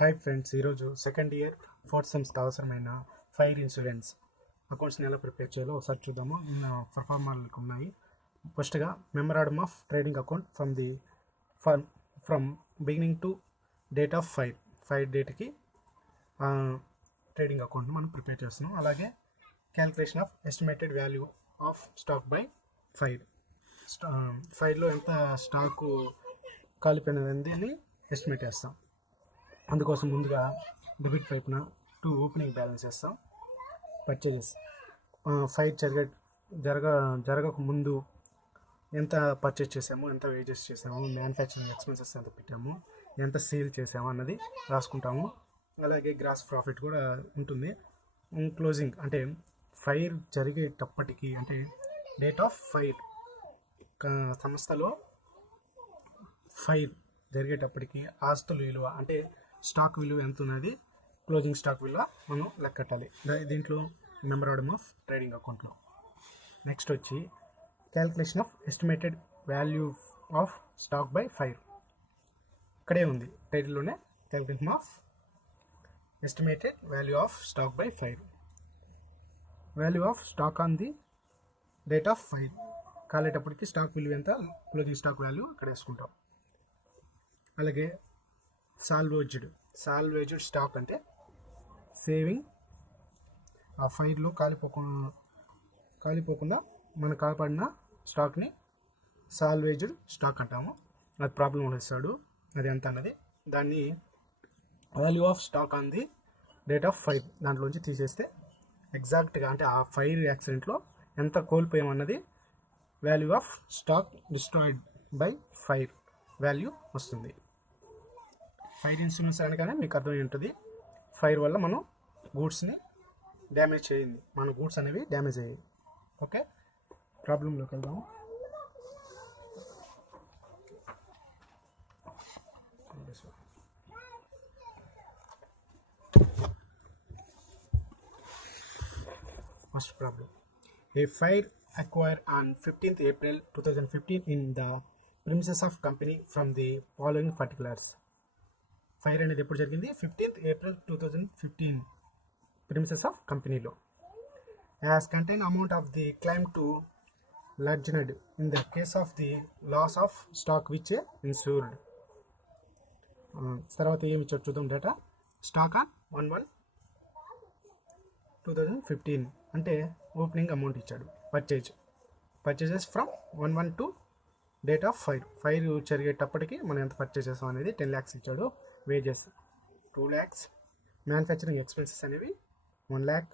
Hi friends, ఈరోజు second year fourth సెమ్స్కి అవసరమైన fire insurance అకౌంట్స్ని ఎలా ప్రిపేర్ చేయాలో ఒకసారి చూద్దాము. పర్ఫార్మర్లకు ఉన్నాయి. ఫస్ట్గా memorandum of trading account from beginning to date of fire డేట్కి ట్రేడింగ్ అకౌంట్ని మనం ప్రిపేర్ చేస్తున్నాం. అలాగే calculation of estimated value of stock by ఫైర్లో ఎంత స్టాకు కాలిపోయినది అని ఎస్టిమేట్ చేస్తాం. అందుకోసం ముందుగా డెబిట్ వైపున 2 ఓపెనింగ్ బ్యాలెన్స్ చేస్తాం. పర్చేజెస్ ఫైర్ జరగక ముందు ఎంత పర్చేజ్ చేసాము, ఎంత వేజెస్ చేసాము, మ్యానుఫ్యాక్చరింగ్ ఎక్స్పెన్సెస్ ఎంత పెట్టాము, ఎంత సేల్ చేసాము అన్నది రాసుకుంటాము. అలాగే గ్రాస్ ప్రాఫిట్ కూడా ఉంటుంది. క్లోజింగ్ అంటే ఫైర్ జరిగేటప్పటికి, అంటే డేట్ ఆఫ్ ఫైర్, సంస్థలో ఫైర్ జరిగేటప్పటికి ఆస్తుల విలువ అంటే స్టాక్ విలువ ఎంత ఉన్నది, క్లోజింగ్ స్టాక్ విలువ మనం లెక్కట్టాలి. దీంట్లో మెమరాండమ్ ఆఫ్ ట్రేడింగ్ అకౌంట్లో. నెక్స్ట్ వచ్చి calculation of estimated value of stock by fire. ఇక్కడే ఉంది టైటిల్లోనే, calculation of estimated value of stock by fire. Value of stock on the date of fire, కాలేటప్పటికి స్టాక్ విలువ ఎంత, క్లోజింగ్ స్టాక్ వాల్యూ ఇక్కడ వేసుకుంటాం. అలాగే సాల్వేజ్డ్ స్టాక్ అంటే సేవింగ్, ఆ ఫైర్లో కాలిపోకుండా మనం కాపాడిన స్టాక్ని సాల్వేజ్డ్ స్టాక్ అంటాము. అది ప్రాబ్లం వస్తాడు, అది ఎంత అన్నది. దాన్ని value of stock on the date of fire దాంట్లోంచి తీసేస్తే ఎగ్జాక్ట్గా, అంటే ఆ ఫైర్ యాక్సిడెంట్లో ఎంత కోల్పోయామన్నది value of stock destroyed by fire value వస్తుంది. ఫైర్ ఇన్సూరెన్స్ అనగానే మీకు అర్థమై ఉంటుంది, ఫైర్ వల్ల మనం గూడ్స్ని డ్యామేజ్ చేయింది, మన గూడ్స్ అనేవి డ్యామేజ్ అయ్యాయి. ఓకే, ప్రాబ్లంలోకి వెళ్దాము. First problem, A fire acquired on 15th April 2015 in the premises of company from the following particulars. Fire అనేది ఎప్పుడు జరిగింది? 15th April 2015 ప్రిమిసెస్ ఆఫ్ కంపెనీలో. As contain amount of the claim to lodged in the case of the loss of stock which insured. తర్వాత ఏమి ఇచ్చారు చూద్దాం. Data stock on 1/1/2015 అంటే opening amount ఇచ్చాడు. Purchases from 1/1 to date of fire జరిగేటప్పటికి మనం ఎంత పర్చేజ్ చేసాం అనేది 10 lakhs ఇచ్చాడు. వేజెస్ 2 lakhs, మ్యానుఫ్యాక్చరింగ్ ఎక్స్పెన్సెస్ అనేవి 1 lakh,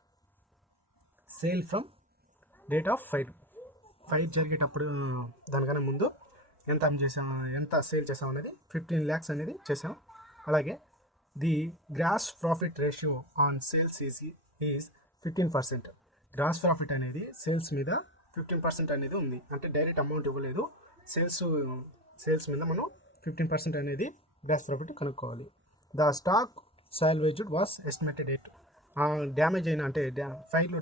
sale from date of fire జరిగేటప్పుడు దానికన్నా ముందు ఎంత సేల్ చేసాం అనేది 15 lakhs అనేది చేసాం. అలాగే the gross profit ratio on sales is 15%. Gross profit అనేది సేల్స్ మీద 15% అనేది ఉంది. అంటే డైరెక్ట్ అమౌంట్ ఇవ్వలేదు, సేల్స్ మీద మనం 15% అనేది గ్రాస్ ప్రాఫిట్ కనుక్కోవాలి. The stock salvaged was estimated at, damage అయిన, అంటే ఫైర్లో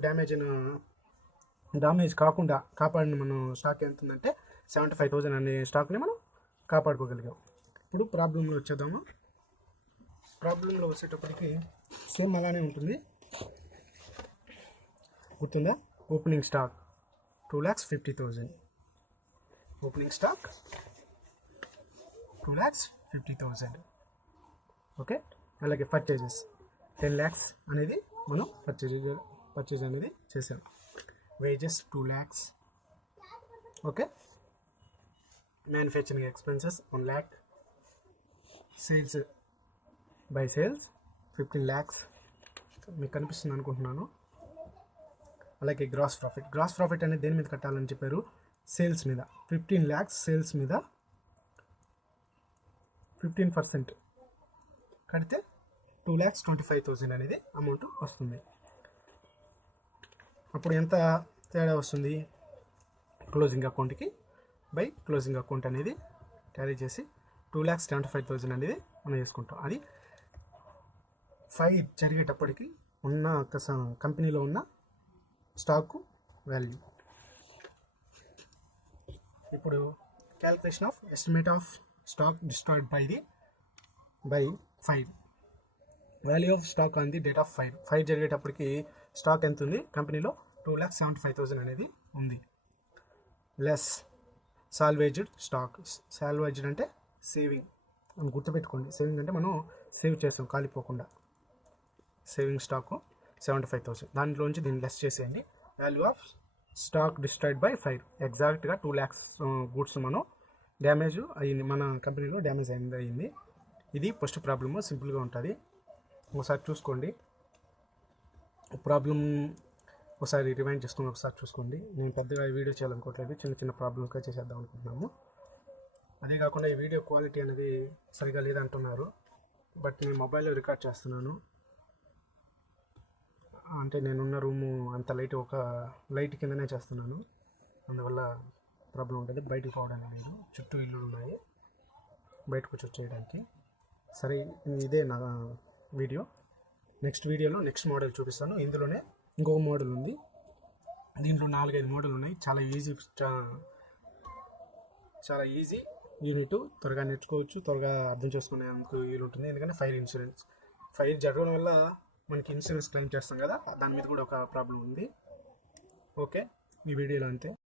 డ్యామేజ్ కాకుండా కాపాడిన మనం స్టాక్ ఎంత ఉందంటే 75,000 అనే స్టాక్ని మనం కాపాడుకోగలిగాం. ఇప్పుడు ప్రాబ్లంలో వచ్చేద్దాము. ప్రాబ్లంలో వచ్చేటప్పటికి సేమ్ అలానే ఉంటుంది, గుర్తుందా? Opening stock 2,50,000, opening stock 2,50,000. Okay, అలాగే పర్చేజెస్ 10 lakhs అనేది మనం పర్చేజ్ అనేది చేసాం. Wages 2 lakhs. Okay, manufacturing expenses 1 lakh, sales 15 lakhs. మీకు కనిపిస్తుంది అనుకుంటున్నాను. అలాగే గ్రాస్ ప్రాఫిట్ అనేది దేని మీద కట్టాలని చెప్పారు? సేల్స్ మీద. 15 lakhs సేల్స్ మీద 15% కడితే 2,25,000 అనేది అమౌంట్ వస్తుంది. అప్పుడు ఎంత తేడా వస్తుంది? క్లోజింగ్ అకౌంట్కి బై క్లోజింగ్ అకౌంట్ అనేది క్యారీ చేసి 2,75,000 అనేది మనం వేసుకుంటాం. అది ఫైర్ జరిగేటప్పటికి ఉన్న కంపెనీలో ఉన్న స్టాకు వాల్యూ. ఇప్పుడు calculation of estimate of stock destroyed by fire. Value of stock on the date of fire జరిగేటప్పటికి స్టాక్ ఎంత ఉంది కంపెనీలో 2,75,000 అనేది ఉంది. Less సాల్వేజ్డ్ stock. సాల్వేజ్డ్ అంటే సేవింగ్ అని గుర్తుపెట్టుకోండి. సేవింగ్ అంటే మనం సేవ్ చేస్తాం కాలిపోకుండా. సేవింగ్ స్టాకు 75,000, దాంట్లోంచి దీన్ని లెస్ చేసేయండి. Value of stock destroyed by fire. ఎగ్జాక్ట్గా 2 lakhs గూడ్స్ మనం డ్యామేజ్ అయ్యింది, మన కంపెనీలో డ్యామేజ్ అయింది. ఇది ఫస్ట్ ప్రాబ్లము, సింపుల్గా ఉంటుంది. ఒకసారి చూసుకోండి ప్రాబ్లం, ఒకసారి రిమైండ్ చేసుకొని ఒకసారి చూసుకోండి. నేను పెద్దగా ఈ వీడియో చేయాలనుకోవట్లేదు, చిన్న చిన్న ప్రాబ్లమ్స్గా చేసేద్దాం అనుకుంటున్నాము. అదే కాకుండా ఈ వీడియో క్వాలిటీ అనేది సరిగా లేదంటున్నారు, బట్ నేను మొబైల్లో రికార్డ్ చేస్తున్నాను. అంటే నేనున్న రూము అంత ఒక లైట్ కిందనే చేస్తున్నాను, అందువల్ల ప్రాబ్లం ఉంటుంది. బయటకు పోవడానికి లేదు, చుట్టూ ఇల్లు ఉన్నాయి బయటకు వచ్చి చేయడానికి. సరే, ఇదే నా వీడియో. నెక్స్ట్ వీడియోలో నెక్స్ట్ మోడల్ చూపిస్తాను. ఇందులోనే ఇంకొక మోడల్ ఉంది, దీంట్లో 4-5 మోడల్ ఉన్నాయి. చాలా ఈజీ యూనిట్, త్వరగా నేర్చుకోవచ్చు, త్వరగా అర్థం చేసుకునేందుకు వీలుంటుంది. ఎందుకంటే ఫైర్ జరగడం వల్ల మనకి ఇన్సూరెన్స్ క్లెయిమ్ చేస్తాం కదా, దాని మీద కూడా ఒక ప్రాబ్లం ఉంది. ఓకే, ఈ వీడియోలో అంతే.